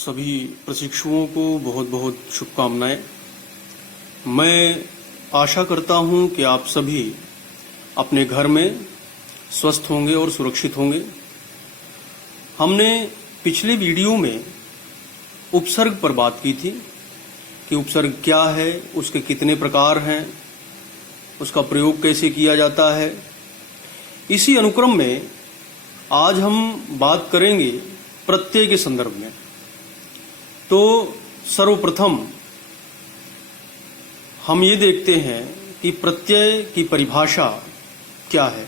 सभी प्रशिक्षुओं को बहुत बहुत शुभकामनाएं। मैं आशा करता हूं कि आप सभी अपने घर में स्वस्थ होंगे और सुरक्षित होंगे। हमने पिछले वीडियो में उपसर्ग पर बात की थी कि उपसर्ग क्या है, उसके कितने प्रकार हैं, उसका प्रयोग कैसे किया जाता है। इसी अनुक्रम में आज हम बात करेंगे प्रत्यय के संदर्भ में। तो सर्वप्रथम हम ये देखते हैं कि प्रत्यय की परिभाषा क्या है।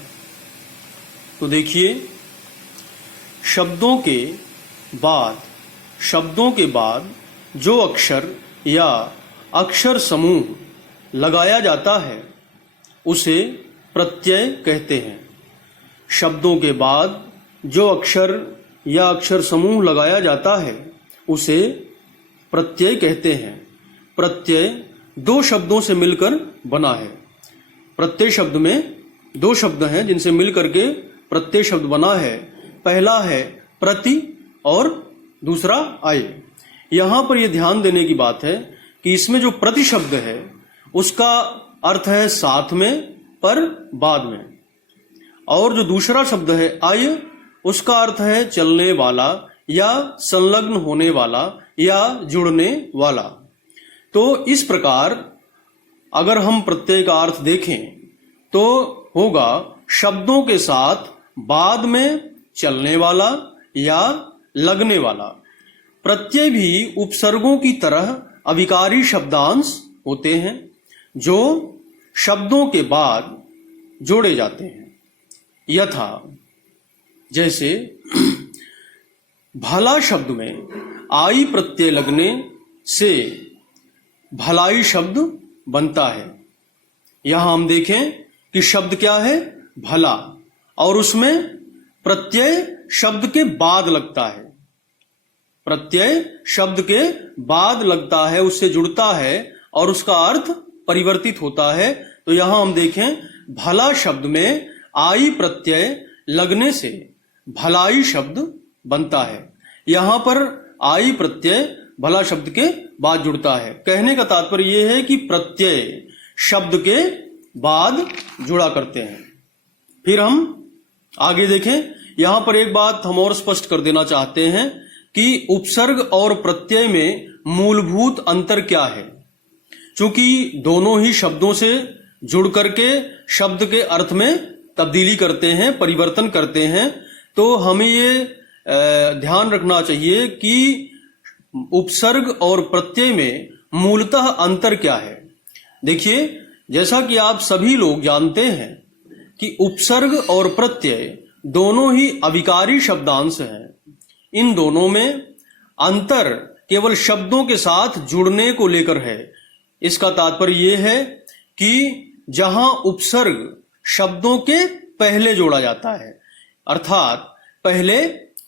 तो देखिए, शब्दों के बाद जो अक्षर या अक्षर समूह लगाया जाता है उसे प्रत्यय कहते हैं। शब्दों के बाद जो अक्षर या अक्षर समूह लगाया जाता है उसे प्रत्यय कहते हैं। प्रत्यय दो शब्दों से मिलकर बना है। प्रत्यय शब्द में दो शब्द हैं जिनसे मिलकर के प्रत्यय शब्द बना है। पहला है प्रति और दूसरा आय। यहां पर यह ध्यान देने की बात है कि इसमें जो प्रति शब्द है उसका अर्थ है साथ में पर बाद में, और जो दूसरा शब्द है आय उसका अर्थ है चलने वाला या संलग्न होने वाला या जुड़ने वाला। तो इस प्रकार अगर हम प्रत्यय का अर्थ देखें तो होगा शब्दों के साथ बाद में चलने वाला या लगने वाला। प्रत्यय भी उपसर्गों की तरह अविकारी शब्दांश होते हैं जो शब्दों के बाद जोड़े जाते हैं। यथा जैसे भला शब्द में आई प्रत्यय लगने से भलाई शब्द बनता है। यहां हम देखें कि शब्द क्या है, भला, और उसमें प्रत्यय शब्द के बाद लगता है। प्रत्यय शब्द के बाद लगता है, उससे जुड़ता है और उसका अर्थ परिवर्तित होता है। तो यहां हम देखें भला शब्द में आई प्रत्यय लगने से भलाई शब्द बनता है। यहां पर आई प्रत्यय भला शब्द के बाद जुड़ता है। कहने का तात्पर्य यह है कि प्रत्यय शब्द के बाद जुड़ा करते हैं। फिर हम आगे देखें। यहां पर एक बात हम और स्पष्ट कर देना चाहते हैं कि उपसर्ग और प्रत्यय में मूलभूत अंतर क्या है। चूंकि दोनों ही शब्दों से जुड़ करके शब्द के अर्थ में तब्दीली करते हैं, परिवर्तन करते हैं, तो हमें ये ध्यान रखना चाहिए कि उपसर्ग और प्रत्यय में मूलतः अंतर क्या है। देखिए, जैसा कि आप सभी लोग जानते हैं कि उपसर्ग और प्रत्यय दोनों ही अविकारी शब्दांश हैं। इन दोनों में अंतर केवल शब्दों के साथ जुड़ने को लेकर है। इसका तात्पर्य यह है कि जहां उपसर्ग शब्दों के पहले जोड़ा जाता है, अर्थात पहले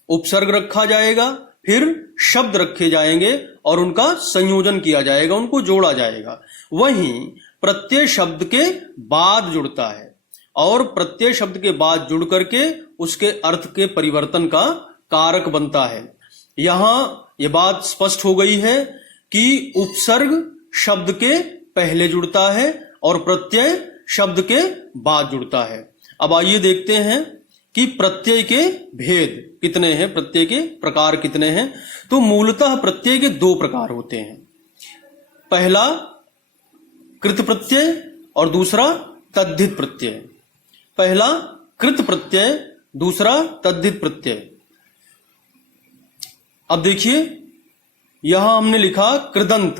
उपसर्ग रखा जाएगा, फिर शब्द रखे जाएंगे और उनका संयोजन किया जाएगा, उनको जोड़ा जाएगा। वहीं प्रत्यय शब्द के बाद जुड़ता है और प्रत्यय शब्द के बाद जुड़ करके उसके अर्थ के परिवर्तन का कारक बनता है। यहां यह बात स्पष्ट हो गई है कि उपसर्ग शब्द के पहले जुड़ता है और प्रत्यय शब्द के बाद जुड़ता है। अब आइए देखते हैं कि प्रत्यय के भेद कितने हैं, प्रत्यय के प्रकार कितने हैं। तो मूलतः प्रत्यय के दो प्रकार होते हैं। पहला कृत प्रत्यय और दूसरा तद्धित प्रत्यय। पहला कृत प्रत्यय, दूसरा तद्धित प्रत्यय। अब देखिए, यहां हमने लिखा कृदंत।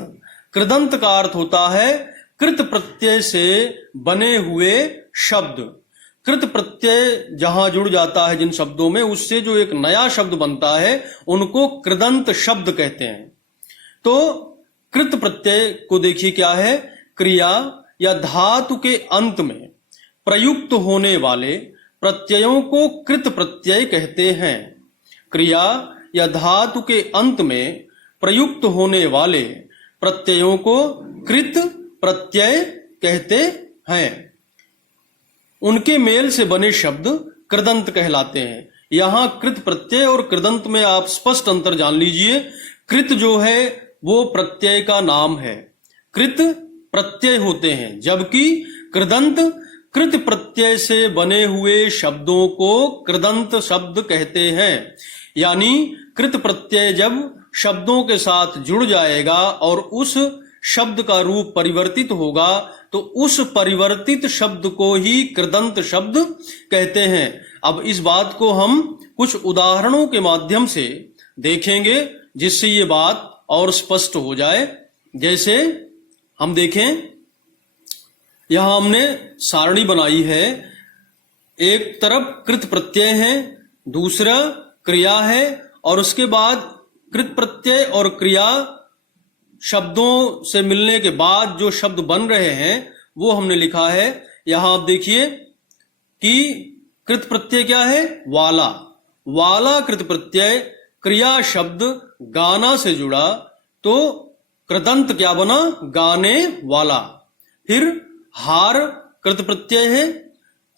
कृदंत का अर्थ होता है कृत प्रत्यय से बने हुए शब्द। कृत प्रत्यय जहां जुड़ जाता है जिन शब्दों में, उससे जो एक नया शब्द बनता है उनको कृदंत शब्द कहते हैं। तो कृत प्रत्यय को देखिए क्या है, क्रिया या धातु के अंत में प्रयुक्त होने वाले प्रत्ययों को कृत प्रत्यय कहते हैं। क्रिया या धातु के अंत में प्रयुक्त होने वाले प्रत्ययों को कृत प्रत्यय कहते हैं। उनके मेल से बने शब्द कृदंत कहलाते हैं। यहां कृत प्रत्यय और कृदंत में आप स्पष्ट अंतर जान लीजिए। कृत जो है वो प्रत्यय का नाम है, कृत प्रत्यय होते हैं, जबकि कृदंत कृत प्रत्यय से बने हुए शब्दों को कृदंत शब्द कहते हैं। यानी कृत प्रत्यय जब शब्दों के साथ जुड़ जाएगा और उस शब्द का रूप परिवर्तित होगा तो उस परिवर्तित शब्द को ही कृदंत शब्द कहते हैं। अब इस बात को हम कुछ उदाहरणों के माध्यम से देखेंगे जिससे ये बात और स्पष्ट हो जाए। जैसे हम देखें, यहां हमने सारणी बनाई है, एक तरफ कृत प्रत्यय है, दूसरा क्रिया है, और उसके बाद कृत प्रत्यय और क्रिया शब्दों से मिलने के बाद जो शब्द बन रहे हैं वो हमने लिखा है। यहां आप देखिए कि कृत प्रत्यय क्या है, वाला, वाला कृत प्रत्यय, क्रिया शब्द गाना से जुड़ा तो कृदंत क्या बना, गाने वाला। फिर हार कृत प्रत्यय है,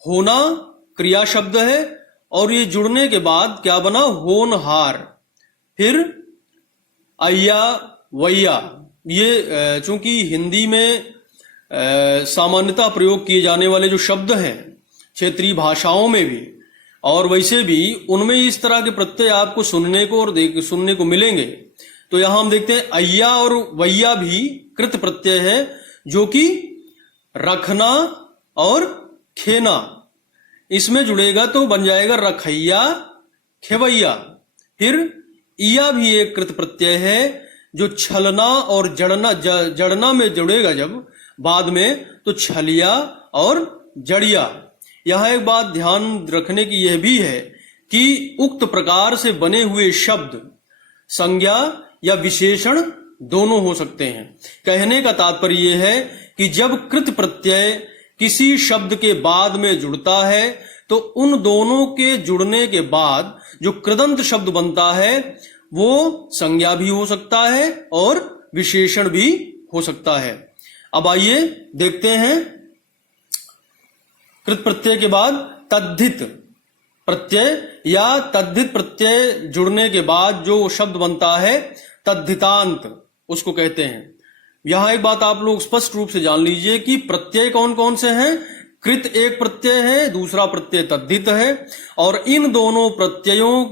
होना क्रिया शब्द है और ये जुड़ने के बाद क्या बना, होनहार। फिर अय्या वैया, ये चूंकि हिंदी में सामान्यतः प्रयोग किए जाने वाले जो शब्द हैं क्षेत्रीय भाषाओं में भी और वैसे भी उनमें इस तरह के प्रत्यय आपको सुनने को और सुनने को मिलेंगे। तो यहां हम देखते हैं अय्या और वैया भी कृत प्रत्यय है, जो कि रखना और खेना इसमें जुड़ेगा तो बन जाएगा रखैया खेवैया। फिर इया भी एक कृत प्रत्यय है जो छलना और जड़ना में जुड़ेगा जब बाद में तो छलिया और जड़िया। यहां एक बात ध्यान रखने की यह भी है कि उक्त प्रकार से बने हुए शब्द संज्ञा या विशेषण दोनों हो सकते हैं। कहने का तात्पर्य यह है कि जब कृत प्रत्यय किसी शब्द के बाद में जुड़ता है तो उन दोनों के जुड़ने के बाद जो कृदंत शब्द बनता है वो संज्ञा भी हो सकता है और विशेषण भी हो सकता है। अब आइए देखते हैं कृत प्रत्यय के बाद तद्धित प्रत्यय या तद्धित प्रत्यय जुड़ने के बाद जो शब्द बनता है तद्धितांत उसको कहते हैं। यहां एक बात आप लोग स्पष्ट रूप से जान लीजिए कि प्रत्यय कौन कौन से हैं। कृत एक प्रत्यय है, दूसरा प्रत्यय तद्धित है, और इन दोनों प्रत्ययों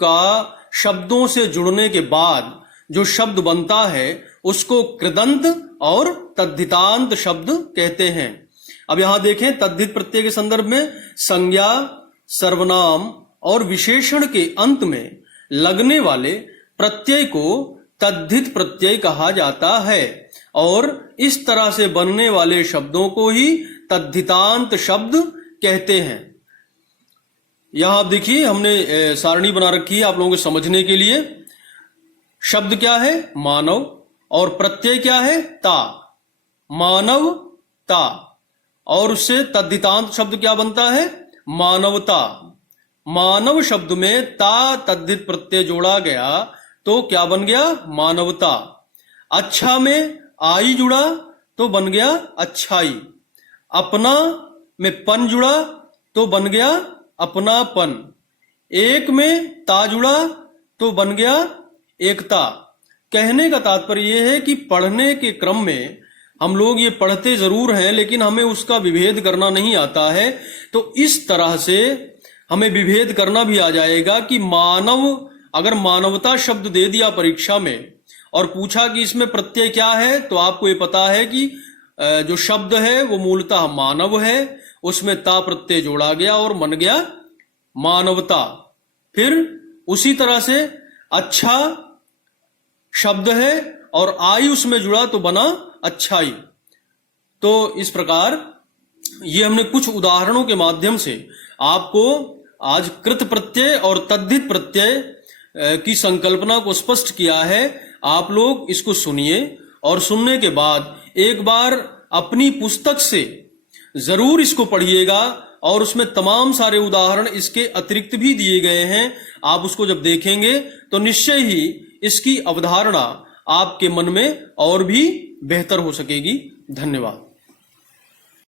का शब्दों से जुड़ने के बाद जो शब्द बनता है उसको कृदंत और तद्धितांत शब्द कहते हैं। अब यहां देखें, तद्धित प्रत्यय के संदर्भ में संज्ञा, सर्वनाम और विशेषण के अंत में लगने वाले प्रत्यय को तद्धित प्रत्यय कहा जाता है और इस तरह से बनने वाले शब्दों को ही तद्धितांत शब्द कहते हैं। यहां आप देखिए हमने सारणी बना रखी है आप लोगों को समझने के लिए। शब्द क्या है, मानव, और प्रत्यय क्या है, ता, मानव ता, और उससे तद्धितांत शब्द क्या बनता है, मानवता। मानव शब्द में ता तद्धित प्रत्यय जोड़ा गया तो क्या बन गया, मानवता। अच्छा में आई जुड़ा तो बन गया अच्छाई। अपना में पन जुड़ा तो बन गया अपनापन। एक में ता जुड़ा तो बन गया एकता। कहने का तात्पर्य यह है कि पढ़ने के क्रम में हम लोग ये पढ़ते जरूर हैं लेकिन हमें उसका विभेद करना नहीं आता है। तो इस तरह से हमें विभेद करना भी आ जाएगा कि मानव, अगर मानवता शब्द दे दिया परीक्षा में और पूछा कि इसमें प्रत्यय क्या है तो आपको ये पता है कि जो शब्द है वो मूलतः मानव है, उसमें ता प्रत्यय जोड़ा गया और बन गया मानवता। फिर उसी तरह से अच्छा शब्द है और आई उसमें जुड़ा तो बना अच्छाई। तो इस प्रकार ये हमने कुछ उदाहरणों के माध्यम से आपको आज कृत प्रत्यय और तद्धित प्रत्यय की संकल्पना को स्पष्ट किया है। आप लोग इसको सुनिए और सुनने के बाद एक बार अपनी पुस्तक से जरूर इसको पढ़िएगा और उसमें तमाम सारे उदाहरण इसके अतिरिक्त भी दिए गए हैं। आप उसको जब देखेंगे तो निश्चय ही इसकी अवधारणा आपके मन में और भी बेहतर हो सकेगी। धन्यवाद।